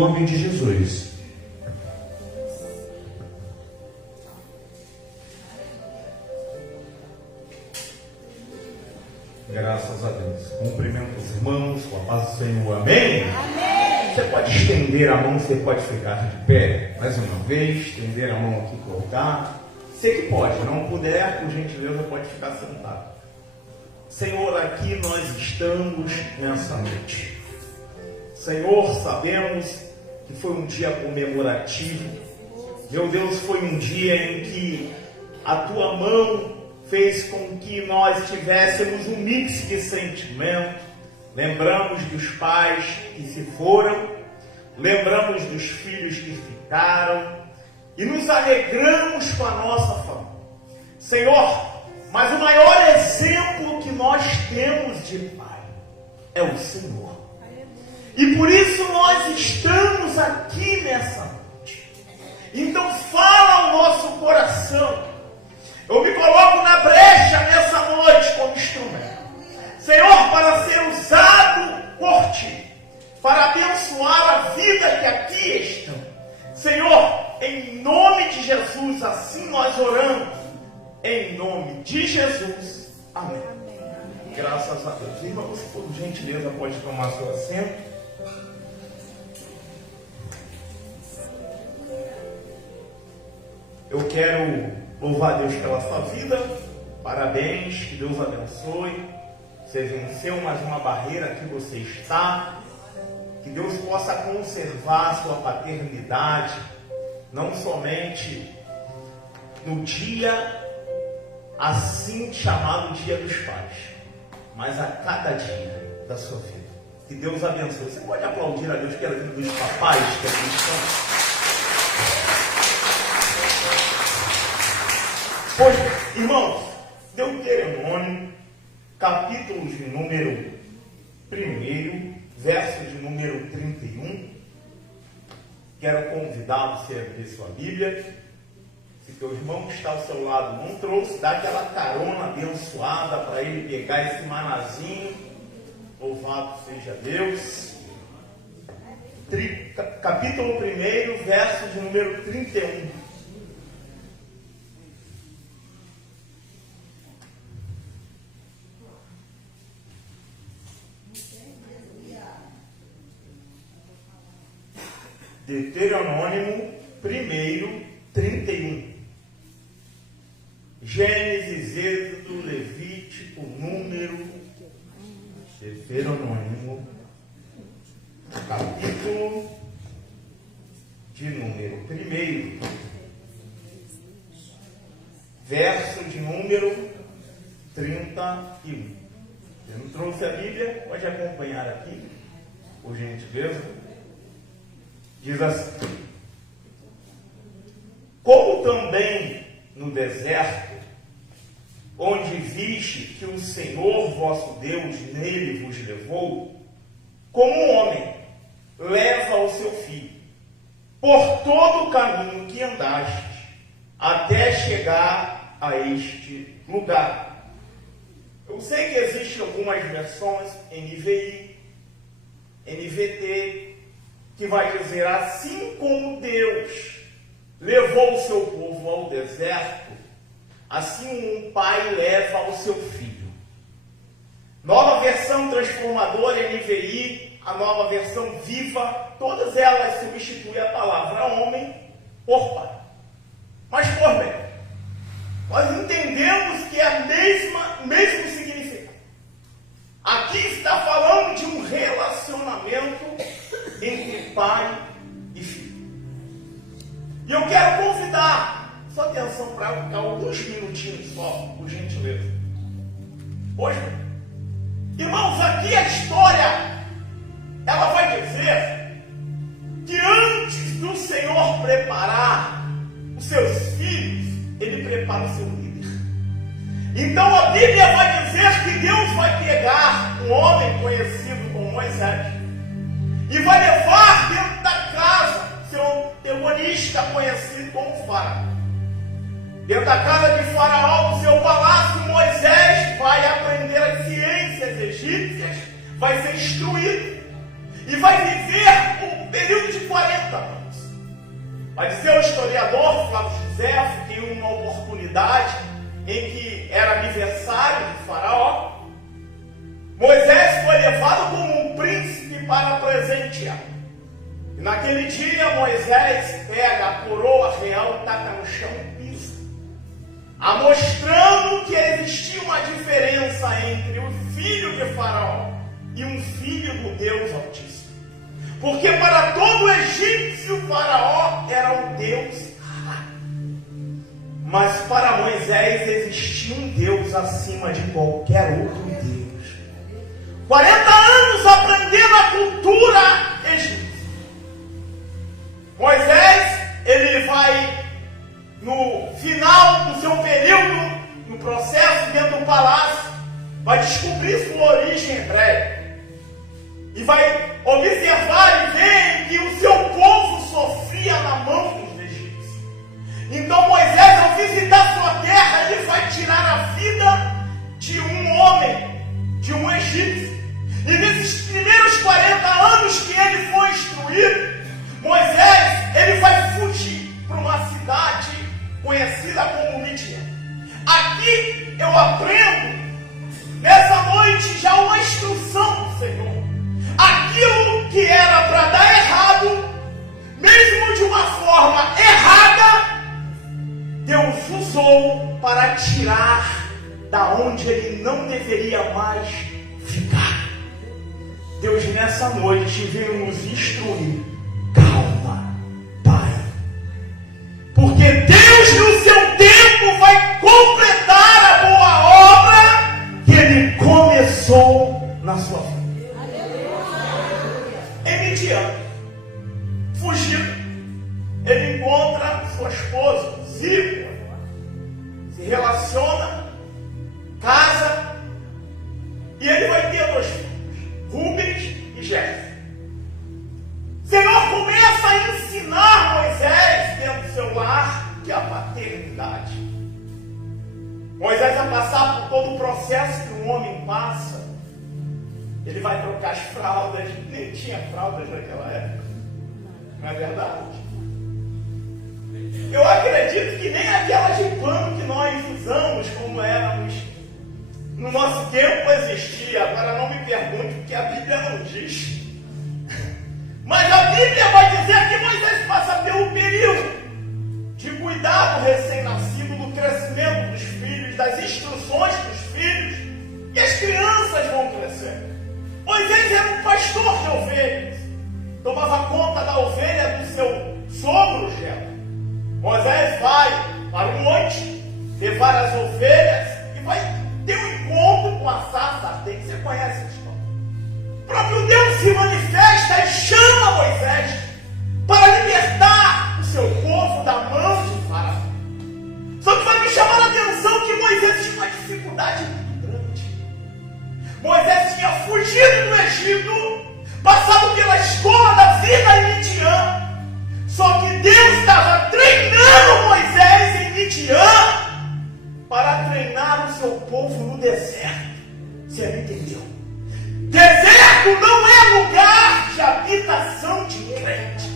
Em nome de Jesus. Graças a Deus. Cumprimento os irmãos com a paz do Senhor. Amém? Amém. Você pode estender a mão, você pode ficar de pé. Mais uma vez, estender a mão aqui, colocar. Você que pode, não puder, por gentileza, pode ficar sentado. Senhor, aqui nós estamos nessa noite. Senhor, sabemos que foi um dia comemorativo. Meu Deus, foi um dia em que a tua mão fez com que nós tivéssemos um mix de sentimento. Lembramos dos pais que se foram, lembramos dos filhos que ficaram e nos alegramos com a nossa família. Senhor, mas o maior exemplo que nós temos de pai é o Senhor. E por isso nós estamos aqui nessa noite. Então fala ao nosso coração. Eu me coloco na brecha nessa noite como instrumento. Senhor, para ser usado por Ti, para abençoar a vida que aqui estão. Senhor, em nome de Jesus, assim nós oramos. Em nome de Jesus. Amém. Graças a Deus. Irmãos, por gentileza, pode tomar seu assento. Eu quero louvar a Deus pela sua vida. Parabéns, que Deus abençoe. Você venceu mais uma barreira que você está. Que Deus possa conservar a sua paternidade, não somente no dia assim chamado Dia dos Pais, mas a cada dia da sua vida. Que Deus abençoe. Você pode aplaudir a Deus pela vida dos papais que aqui estão? Pois, irmãos, Deuteronômio, capítulo de número 1, verso de número 31. Quero convidar você a abrir sua Bíblia. Se teu irmão que está ao seu lado não trouxe, dá aquela carona abençoada para ele pegar esse manazinho. Louvado seja Deus. Capítulo 1, verso de número 31. Deuteronômio 1, 31. Gênesis, Êxodo, Levítico, Número, Deuteronômio, capítulo de número 1, verso de número 31. Você não trouxe a Bíblia? Pode acompanhar aqui, por gentileza. Diz assim: como também no deserto, onde viste que o Senhor vosso Deus nele vos levou, como um homem leva o seu filho, por todo o caminho que andaste, até chegar a este lugar. Eu sei que existem algumas versões, NVI, NVT, que vai dizer: assim como Deus levou o seu povo ao deserto, assim um pai leva o seu filho. Nova versão transformadora, NVI, a nova versão viva, todas elas substituem a palavra homem por pai. Mas por bem, nós entendemos que é mesmo significado. Aqui está falando de um relacionamento entre pai e filho. E eu quero convidar sua atenção para ficar alguns minutinhos só, por gentileza. Hoje, irmãos, aqui a história, ela vai dizer que antes do Senhor preparar os seus filhos, Ele prepara o seu líder. Então a Bíblia vai dizer que Deus vai pegar um homem conhecido como Moisés e vai levar dentro da casa seu temonista conhecido como Faraó. Dentro da casa de Faraó, no seu palácio, Moisés vai aprender as ciências egípcias, vai ser instruído e vai viver um período de 40 Vai dizer o historiador Flávio José que em uma oportunidade em que era aniversário de Faraó, Moisés foi levado como um príncipe para presentear. E naquele dia Moisés pega a coroa real e taca no chão e pisa, mostrando que existia uma diferença entre o filho de Faraó e um filho do Deus Altíssimo. Porque para todo egípcio, Faraó era o Deus Ra. Mas para Moisés existia um Deus acima de qualquer outro Deus. 40 anos aprendendo a cultura egípcia. Moisés, ele vai, no final do seu período, no processo dentro do palácio, vai descobrir sua origem hebreia. E vai observar e ver que o seu povo sofria na mão dos egípcios. Então Moisés, ao visitar sua terra, ele vai tirar a vida de um homem, de um egípcio. E nesses primeiros 40 anos que ele foi instruído, Moisés, ele vai fugir para uma cidade conhecida como Midian. Aqui eu aprendo, nessa noite, já uma instrução do Senhor. Aquilo que era para dar errado, mesmo de uma forma errada, Deus usou para tirar da onde ele não deveria mais ficar. Deus nessa noite veio nos instruir. Calma, Pai. Porque Deus no seu tempo vai completar a boa obra que ele começou na sua vida. Em Midian, fugido, ele encontra sua esposa, Zípora, se relaciona, casa, e ele vai ter 2 filhos, Rubens e Jéssica. O Senhor começa a ensinar Moisés dentro do seu lar, que é a paternidade. Moisés vai passar por todo o processo que um homem passa. Ele vai trocar as fraldas, nem tinha fraldas naquela época, não é verdade? Eu acredito que nem aquelas de pano que nós usamos, como éramos no nosso tempo, existia. Agora não me pergunte, porque a Bíblia não diz. Mas a Bíblia vai dizer que Moisés passa pelo período de cuidar do recém-nascido, do crescimento dos filhos, das instruções dos filhos, e as crianças vão crescendo. Moisés era um pastor de ovelhas, tomava conta da ovelha do seu sogro Jetro. Moisés vai para o monte, levar as ovelhas e vai ter um encontro com a sarça ardente. Você conhece a história? O próprio Deus se manifesta e chama Moisés para libertar o seu povo da mão de Faraó. Só que vai me chamar a atenção que Moisés tinha uma dificuldade muito grande. Moisés tinha fugido do Egito, passado pela escola da vida em Midian. Só que Deus estava treinando Moisés em Midian para treinar o seu povo no deserto. Você não entendeu? Deserto não é lugar de habitação de crente.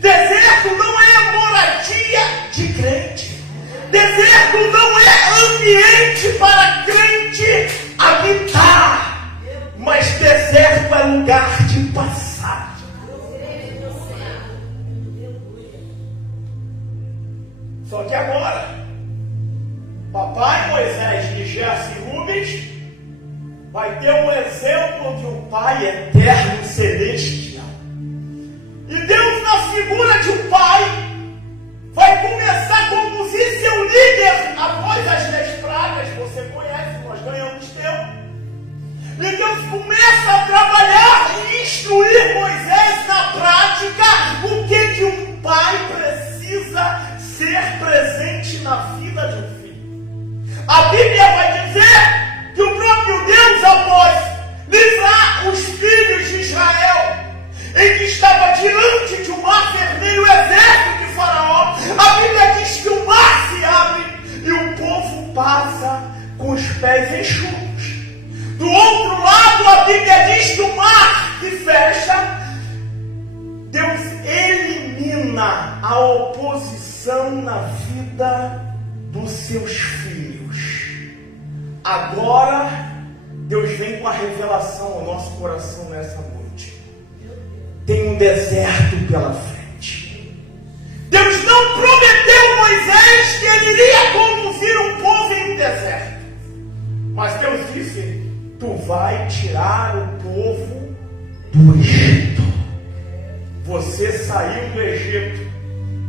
Deserto não é moradia de crente. Deserto não é ambiente para crente habitar. Mas deserto é lugar de passagem. Só que agora, papai Moisés de Gerson e Rubens vai ter um exemplo de um Pai eterno celestial. E Deus, na figura de um Pai, vai começar a conduzir seu líder após as 10 pragas. Você conhece, nós ganhamos tempo. E Deus começa a trabalhar e instruir Moisés na prática o que um pai precisa ser presente na vida de um filho. A Bíblia vai dizer que o próprio Deus, após livrar os filhos de Israel, em que estava diante de um mar vermelho, o exército de Faraó, a Bíblia diz que o mar se abre e o povo passa com os pés enxutos. Do outro lado, a Bíblia diz que o mar se fecha. Deus elimina a oposição na vida dos seus filhos. Agora, Deus vem com a revelação ao nosso coração nessa noite. Tem um deserto pela frente. Deus não prometeu a Moisés que ele iria conduzir um povo em um deserto. Mas Deus disse: tu vai tirar o povo do Egito. Você saiu do Egito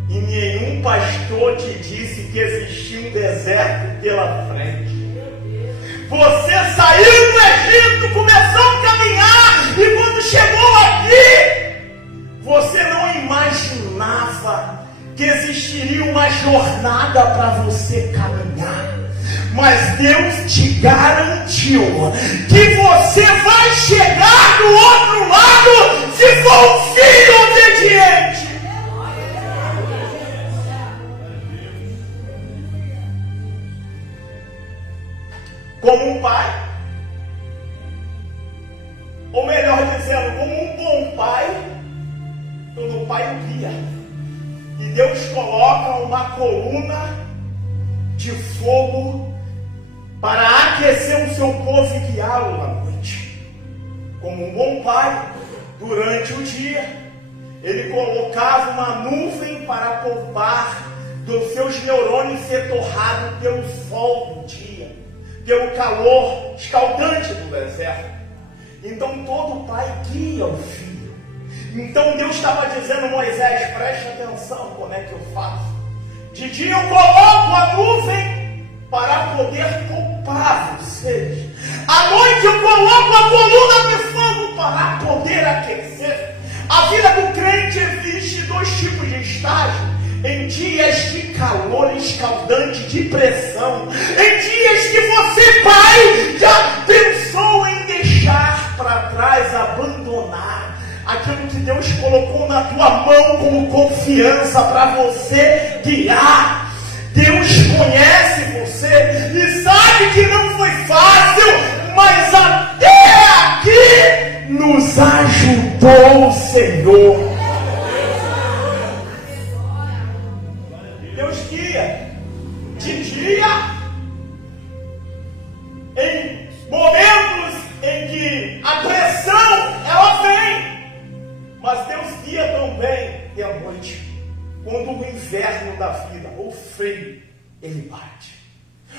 e nenhum pastor te disse que existia um deserto pela frente. Você saiu do Egito, começou a caminhar e quando chegou aqui, você não imaginava que existiria uma jornada para você caminhar. Mas Deus te garantiu que você vai chegar do outro lado se for um filho obediente. Como um pai, ou melhor dizendo, como um bom pai, todo pai o guia. E Deus coloca uma coluna de fogo para aquecer o seu povo e guiá-lo na noite. Como um bom pai, durante o dia, ele colocava uma nuvem para poupar dos seus neurônios ser torrado pelo sol do dia, pelo calor escaldante do deserto. Então todo pai guia o filho. Então Deus estava dizendo: Moisés, preste atenção como é que eu faço. De dia eu coloco a nuvem para poder poupar vocês. À noite eu coloco a coluna de fogo para poder aquecer. A vida do crente existe dois tipos de estágio: em dias de calor escaldante, de pressão, em dias que você, pai, já pensou em deixar para trás, abandonar aquilo que Deus colocou na tua mão como confiança para você guiar. Deus conhece você e sabe que não foi fácil, mas até aqui nos ajudou o Senhor. Deus guia de dia, em momentos em que a pressão ela vem, mas Deus guia também de à noite, quando o inverno da vida, o frio, ele bate.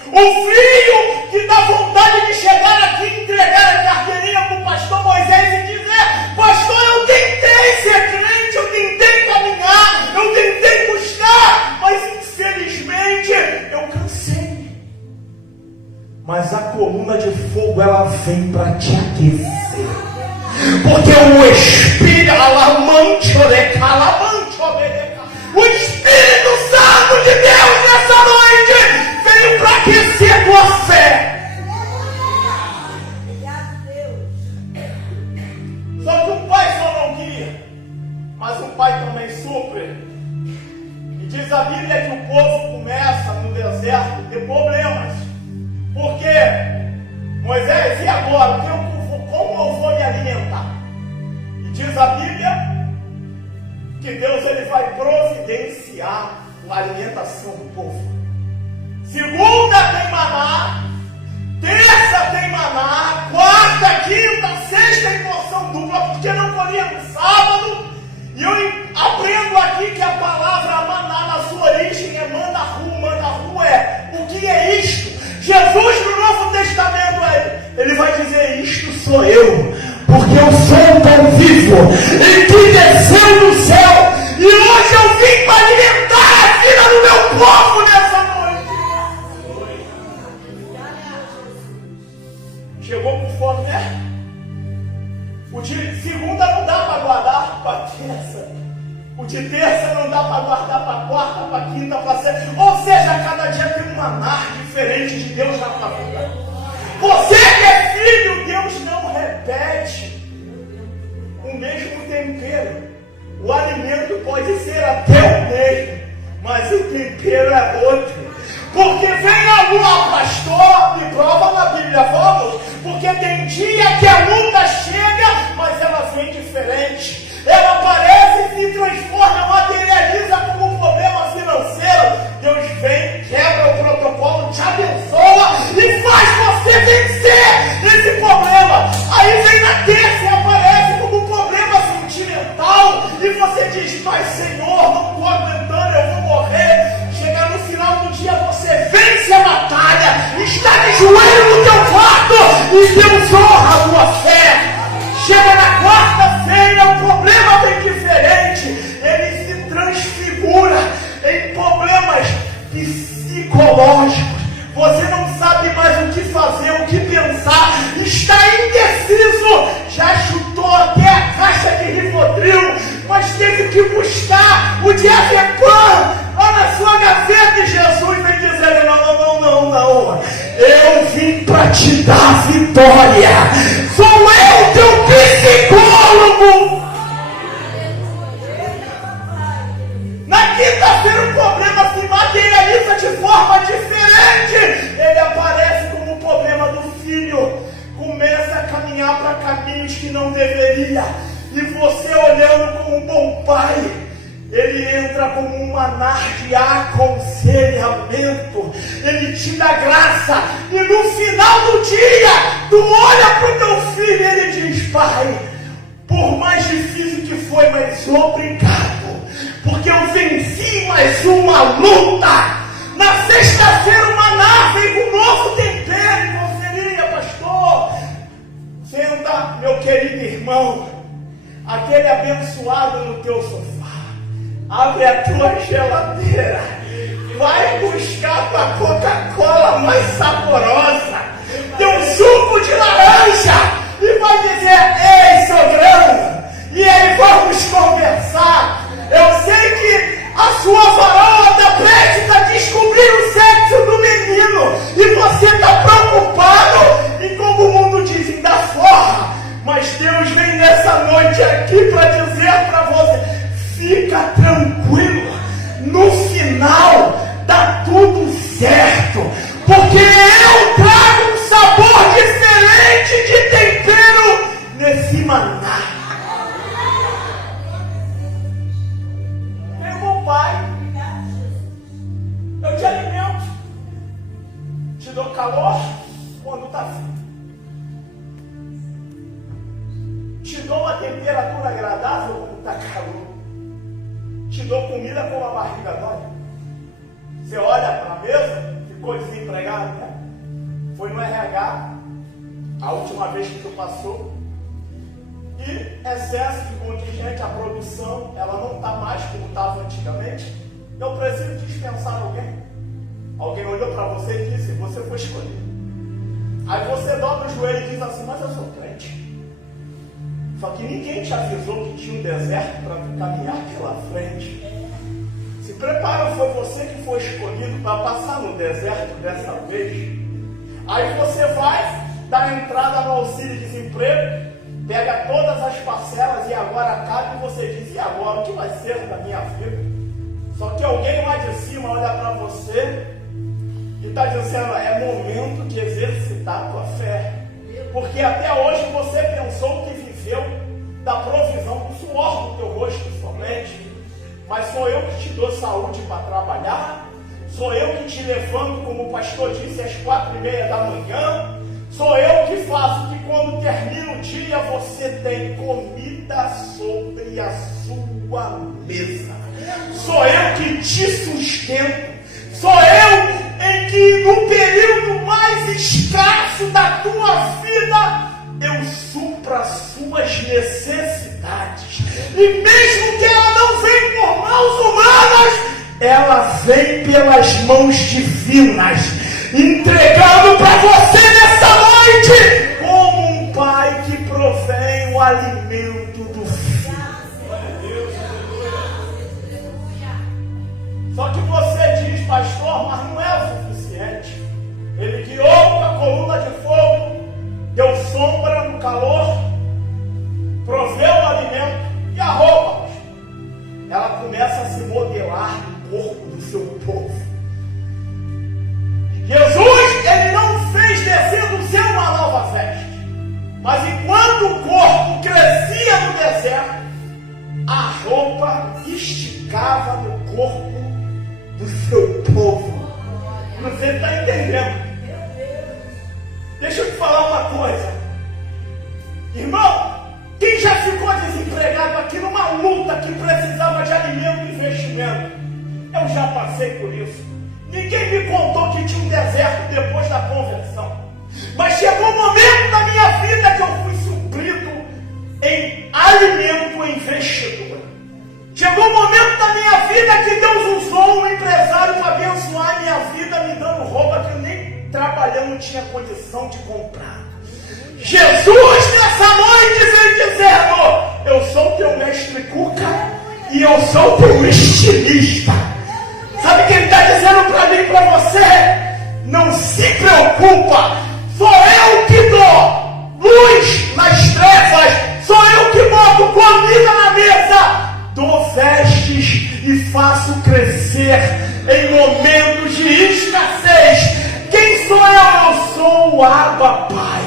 O frio que dá vontade de chegar aqui e entregar a carteirinha para o pastor Moisés e dizer: pastor, eu tentei ser crente, eu tentei caminhar, eu tentei buscar, mas infelizmente eu cansei. Mas a coluna de fogo ela vem para te aquecer. Porque o Espírito, o Espírito Santo de Deus nessa noite veio para aquecer a tua fé. Só que um pai só não guia, mas um pai também supre. E diz a Bíblia que o povo começa no deserto a ter problemas. Porque Moisés, e agora? Como eu vou me alimentar? E diz a Bíblia que Deus ele vai providenciar a alimentação do povo. Segunda tem maná, terça tem maná, quarta, quinta, sexta em porção dupla, porque não colhia no sábado. E eu aprendo aqui que a palavra maná na sua origem é mandahu. Mandahu é: o que é isto? Jesus no Novo Testamento ele vai dizer: isto sou eu, porque eu sou o pão vivo e que desceu do céu, e hoje eu vim para alimentar a vida do meu povo nessa noite. Chegou com fome, né? O de segunda não dá para guardar para terça, o de terça não dá para guardar para quarta, para quinta, para sexta. Ou seja, cada dia tem um maná diferente de Deus na tua vida. Você que é filho, Deus não repete o mesmo tempero. O alimento pode ser até o mesmo, mas o tempero é outro. Porque vem a lua, pastor, me prova na Bíblia, vamos? Porque tem dia que a luta chega, mas ela vem diferente. Ela aparece e se transforma, materializa diz, mas Senhor, não estou aguentando, eu vou morrer. Chegar no final do dia, você vence a batalha, está de joelho no teu quarto e Deus honra a tua fé. Chega na quarta-feira, o problema vem diferente, ele se transfigura em problemas psicológicos. Você não sabe mais o que fazer, o que pensar, está indeciso, já chutou até a caixa de Rivotril, mas teve que buscar o diazepam lá na sua gaveta e Jesus vem dizendo, não, eu vim para te dar vitória, sou eu teu psicólogo. Na quinta-feira o problema se materializa de forma diferente. Ele aparece como o problema do filho. Começa a caminhar para caminhos que não deveria. E você olhando como um bom pai, ele entra como um manar de aconselhamento. Ele te dá graça. E no final do dia, tu olha para o teu filho e ele diz, pai, por mais difícil que foi, mas obrigado. Porque eu venci mais uma luta. Na sexta-feira o maná vem com um novo tempero. E você diria, pastor, senta, meu querido irmão, aquele abençoado no teu sofá, abre a tua geladeira, vai buscar tua Coca-Cola mais saborosa, teu suco de laranja, e vai dizer, ei, sogrão, e aí vamos conversar. Eu sei que a sua varoa está prestes a descobrir o sexo do menino e você está preocupado em como o mundo diz, em dar forra. Mas Deus vem nessa noite aqui para dizer para você, fica tranquilo, no final dá tudo certo, porque eu trago um sabor diferente de tempero nesse maná. Pai, eu te alimento, te dou calor quando está frio, te dou uma temperatura agradável quando está calor, te dou comida quando a barriga dói. Você olha para a mesa, ficou desempregado, né? Foi no RH, a última vez que tu passou. E excesso de contingente, a produção, ela não está mais como estava antigamente. Eu preciso dispensar alguém. Alguém olhou para você e disse, você foi escolhido. Aí você dobra o joelho e diz assim, mas eu sou crente. Só que ninguém te avisou que tinha um deserto para caminhar pela frente. Se prepara, foi você que foi escolhido para passar no deserto dessa vez. Aí você vai dar entrada no auxílio-desemprego, pega todas as parcelas e agora acaba e você diz, e agora, o que vai ser da minha vida? Só que alguém lá de cima olha para você e está dizendo, é momento de exercitar a tua fé. Porque até hoje você pensou que viveu da provisão do suor do teu rosto somente. Mas sou eu que te dou saúde para trabalhar, sou eu que te levanto, como o pastor disse, às 4:30 da manhã. Sou eu que faço que quando termina o dia você tem comida sobre a sua mesa. Sou eu que te sustento. Sou eu em que no período mais escasso da tua vida eu supro as suas necessidades. E mesmo que ela não venha por mãos humanas, ela vem pelas mãos divinas, entregando para você nessa noite, como um pai que provém o alimento do filho. Só que você diz, pastor, mas não é o suficiente. Ele guiou com a coluna de fogo, deu sombra no calor, proveu o alimento e a roupa. Ela começa a se modelar no corpo do seu povo. Jesus, ele não fez descer do céu uma nova veste. Mas enquanto o corpo crescia no deserto, a roupa esticava no corpo do seu povo. Você está entendendo? Deixa eu te falar uma coisa. Irmão, quem já ficou desempregado aqui numa luta que precisava passei por isso. Ninguém me contou que tinha um deserto depois da conversão. Mas chegou um momento na minha vida que eu fui suprido em alimento, em vestidura. Chegou um momento na minha vida que Deus usou um empresário para abençoar a minha vida, me dando roupa que eu nem trabalhando não tinha condição de comprar. Jesus nessa noite vem dizendo: eu sou o teu mestre Cuca e eu sou o teu estilista. Sabe o que ele está dizendo para mim e para você? Não se preocupa, sou eu que dou luz nas trevas, sou eu que boto comida na mesa, dou vestes e faço crescer em momentos de escassez. Quem sou eu? Eu sou o Abba Pai.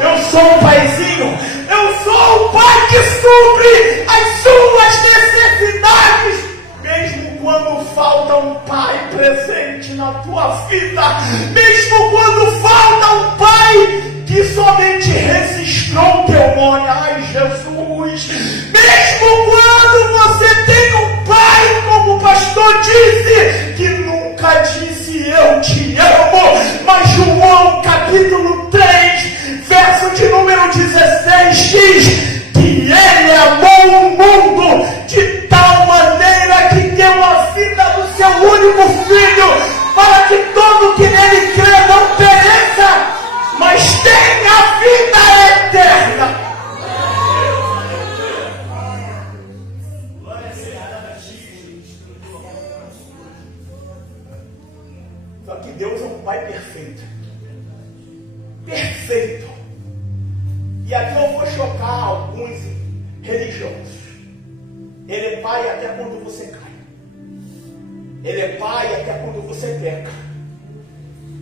Eu sou o paizinho. Eu sou o pai que supre as suas necessidades, mesmo quando falta um pai presente na tua vida, mesmo quando falta um pai que somente registrou teu nome. Ai, Jesus, mesmo quando você tem um pai, como o pastor disse, que nunca disse eu te amo, mas João capítulo 3, verso de número 16 diz que ele amou o mundo de tal maneira que deu a vida do seu único filho, para que todo que nele crê não pereça, mas tenha vida eterna. Só que Deus é um pai perfeito. Perfeito. E aqui eu vou chocar alguns religiosos. Ele é pai até quando você cai. Ele é pai até quando você peca.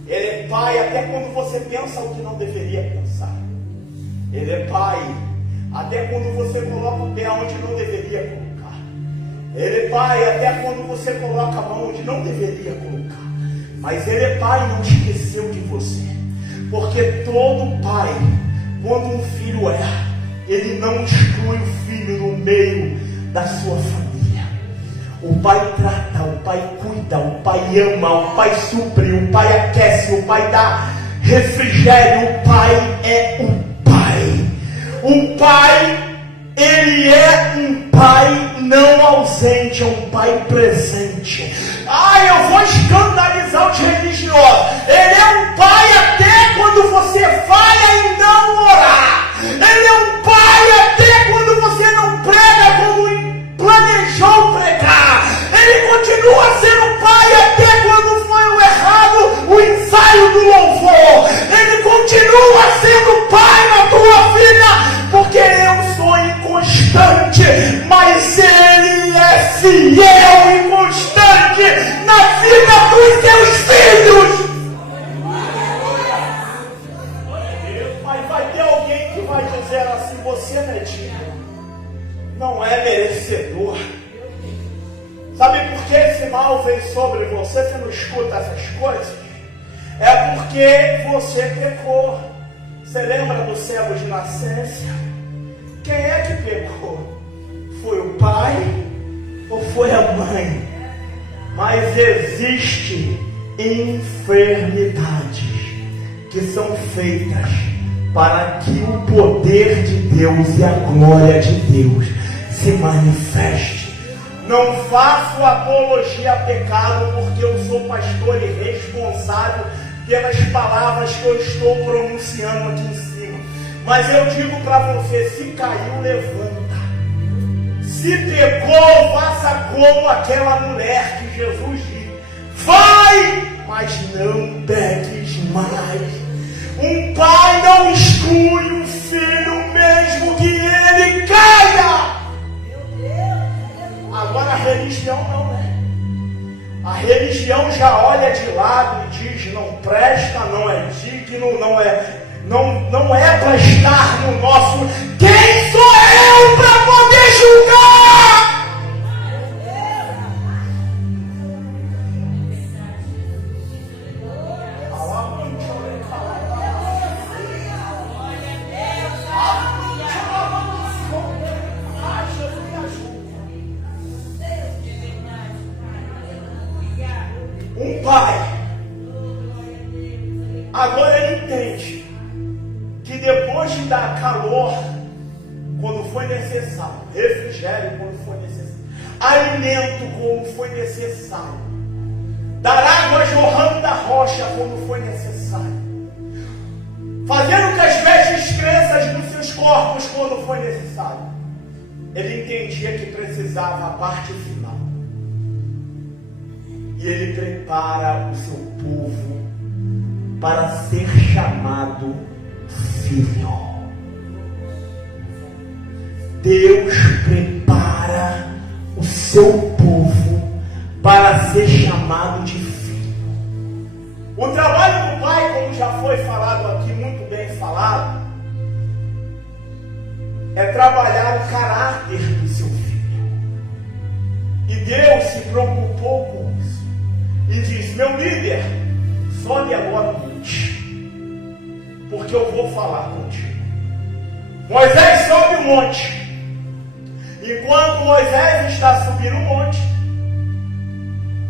Ele é pai até quando você pensa o que não deveria pensar. Ele é pai até quando você coloca o pé onde não deveria colocar. Ele é pai até quando você coloca a mão onde não deveria colocar. Mas ele é pai e não esqueceu de você. Porque todo pai, quando um filho erra, ele não exclui o filho no meio da sua família. O pai trata, o pai cuida, o pai ama, o pai supre, o pai aquece, o pai dá refrigério. O pai é o pai. O pai, ele é um pai não ausente, é um pai presente. Eu vou escandalizar os religiosos. Ele é um pai até quando você falha em não orar. Ele é um pai até quando você não prega como planejou pregar. Ele continua sendo pai até quando foi o errado o ensaio do louvor. Ele continua sendo pai na tua vida, porque eu sou inconstante, mas ele é fiel e constante na vida dos seus filhos. Mas vai ter alguém que vai dizer assim: você, Netinho, não é merecedor. Sabe por que esse mal vem sobre você? Você não escuta essas coisas? É porque você pecou. Você lembra do cego de nascença? Quem é que pecou? Foi o pai ou foi a mãe? Mas existe enfermidades que são feitas para que o poder de Deus e a glória de Deus se manifeste. Não faço apologia a pecado, porque eu sou pastor e responsável pelas palavras que eu estou pronunciando aqui em cima. Mas eu digo para você: se caiu, levanta. Se pecou, faça como aquela mulher que Jesus disse: vai, mas não peques mais. Um pai não exclui o filho, mesmo que ele caia. Agora a religião não, né? A religião já olha de lado e diz: não presta, não é digno, não é para estar no nosso. Quem sou eu para poder julgar? pai. Agora ele entende que depois de dar calor quando foi necessário, refrigério quando foi necessário, alimento quando foi necessário, dar água jorrando da rocha quando foi necessário, fazer o que as vestes cresçam nos seus corpos quando foi necessário, ele entendia que precisava a parte final. E ele prepara o seu povo para ser chamado filho. Deus prepara o seu povo para ser chamado de filho. O trabalho do pai, como já foi falado aqui, muito bem falado, é trabalhar o caráter do seu filho. E Deus se preocupou com isso. E diz: meu líder, sobe agora o monte, porque eu vou falar contigo. Moisés sobe o monte. Enquanto Moisés está subindo o monte,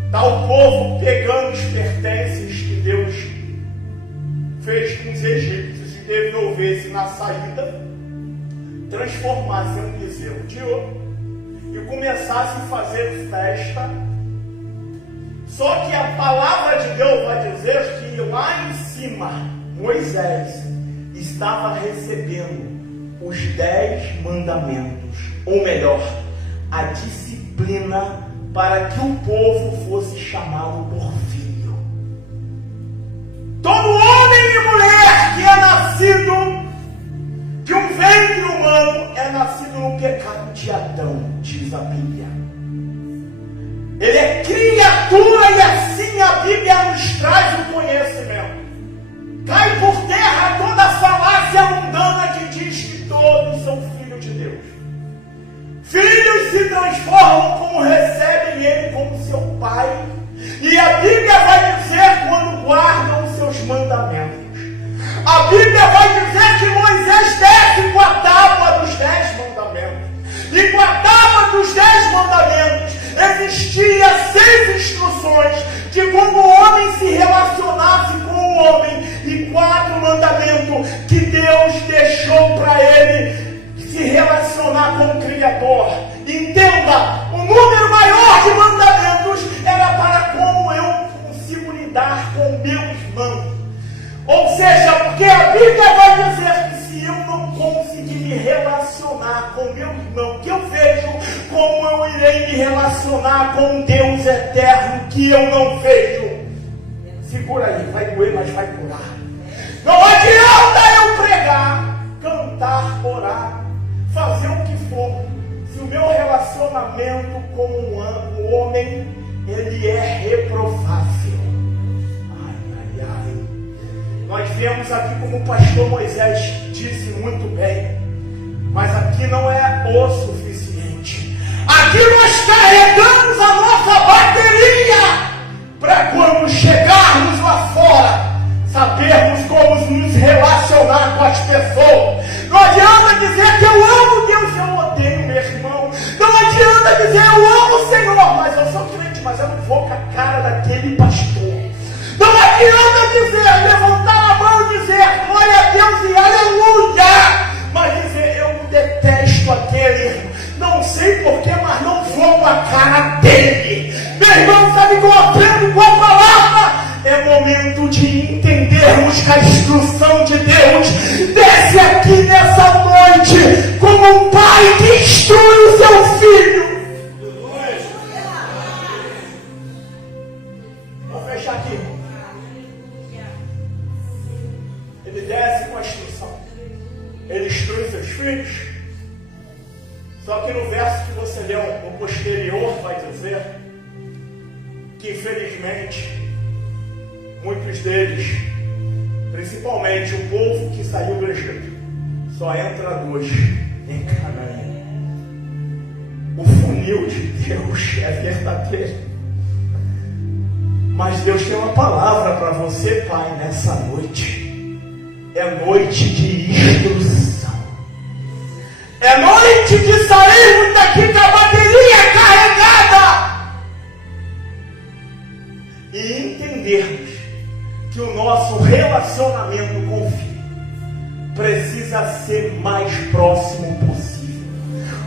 está o povo pegando os pertences que Deus fez com os egípcios, e devolvesse na saída, transformasse em um bezerro de ouro e começasse a fazer festa. Só que a palavra de Deus vai dizer que lá em cima Moisés estava recebendo os 10 mandamentos, ou melhor, a disciplina para que o povo fosse chamado por filho. Todo homem e mulher que é nascido de um ventre humano é nascido no pecado de Adão, diz a Bíblia. Ele é criatura e assim a Bíblia nos traz o conhecimento. Cai por terra toda a falácia mundana que diz que todos são filhos de Deus. Filhos se transformam como recebem ele como seu pai. E a Bíblia vai dizer quando guardam os seus mandamentos. A Bíblia vai dizer que Moisés desce com a tábua dos 10 mandamentos. E com a tábua dos 10 mandamentos existia 6 instruções de como o homem se relacionasse com o homem e 4 mandamentos que Deus deixou para ele se relacionar com o Criador. Entenda, o número maior de mandamentos era para como eu consigo lidar com o meu irmão. Ou seja, porque a Bíblia vai dizer que se eu não conseguir me relacionar com meu irmão, que eu vejo, como eu irei me relacionar com um Deus eterno que eu não vejo? Segura aí, vai doer, mas vai curar. Não adianta eu pregar, cantar, orar, fazer o que for, se o meu relacionamento com o homem, ele é reprovável. Ai, ai, ai. Nós vemos aqui como o pastor Moisés disse muito bem, mas aqui não é o suficiente. Aqui nós carregamos a nossa bateria para quando chegarmos lá fora, sabermos como nos relacionar com as pessoas. Não adianta dizer que eu amo Deus, eu odeio meu irmão. Não adianta dizer eu amo o Senhor, mas eu sou crente, mas eu não vou com a cara daquele pastor. Não adianta dizer, levantar a mão e dizer glória a Deus e aleluia, mas dizer eu detesto aquele, não sei porquê, mas não vou com a cara dele. Meu irmão, sabe que eu aprendo com a palavra? É momento de entendermos que a instrução de Deus desce aqui nessa noite como um pai que instrui o seu filho. Vou fechar aqui. Ele desce com a instrução. Ele instrui seus filhos. Só que no verso que você leu, no posterior, vai dizer que infelizmente muitos deles, principalmente o povo que saiu do Egito, só entra hoje em Canaã. O funil de Deus é verdadeiro. Mas Deus tem uma palavra para você, pai, nessa noite. É noite de instrução. É noite de sairmos daqui com a bateria carregada e entender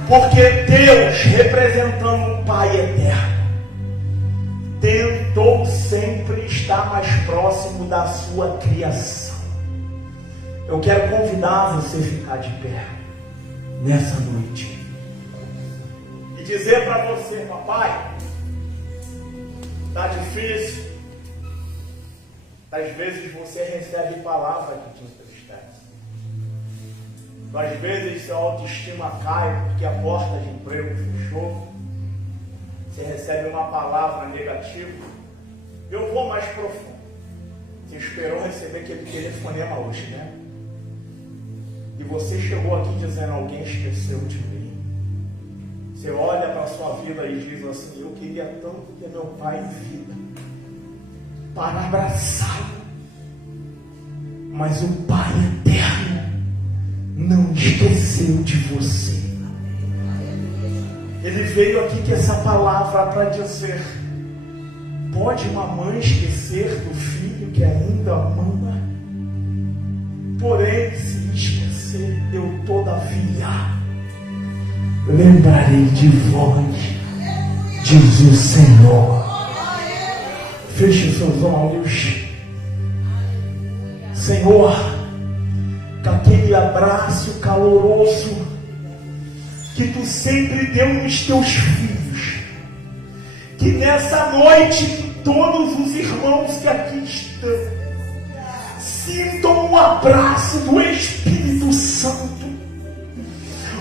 Porque Deus, representando o Pai eterno, tentou sempre estar mais próximo da sua criação. Eu quero convidar você a ficar de pé nessa noite e dizer para você: papai, está difícil. Às vezes você recebe palavra que te entristece. Às vezes sua autoestima cai porque a porta de emprego fechou. Você recebe uma palavra negativa. Eu vou mais profundo. Você esperou receber aquele telefonema hoje, né? E você chegou aqui dizendo: alguém esqueceu de mim. Você olha para a sua vida e diz assim: eu queria tanto ter meu pai em vida para abraçá-lo, mas o Pai eterno não esqueceu de você. Ele veio aqui com essa palavra para dizer: pode uma mãe esquecer do filho que ainda ama? Porém, se esquecer, eu todavia lembrarei de vós, diz o Senhor. Feche seus olhos. Senhor, com aquele abraço caloroso que tu sempre deu nos teus filhos, que nessa noite todos os irmãos que aqui estão sintam um abraço do Espírito Santo.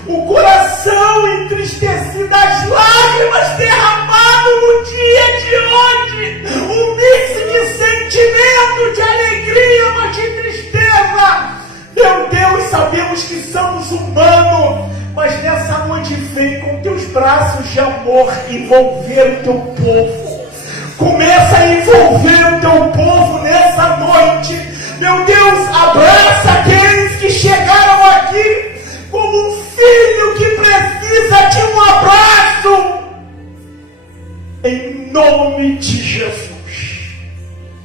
O coração entristecido, as lágrimas derramadas no dia de hoje, um mix de sentimento, de alegria, mas de tristeza. Meu Deus, sabemos que somos humanos, mas nessa noite vem com teus braços de amor envolver o teu povo. Começa a envolver o teu povo nessa noite. Meu Deus, abraça aqueles que chegaram aqui como um filho que precisa de um abraço. Em nome de Jesus.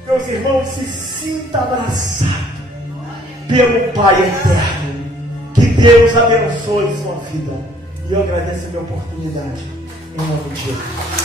Meus irmãos, se sinta abraçado pelo Pai eterno. Que Deus abençoe sua vida. E eu agradeço a minha oportunidade. Em nome de Jesus.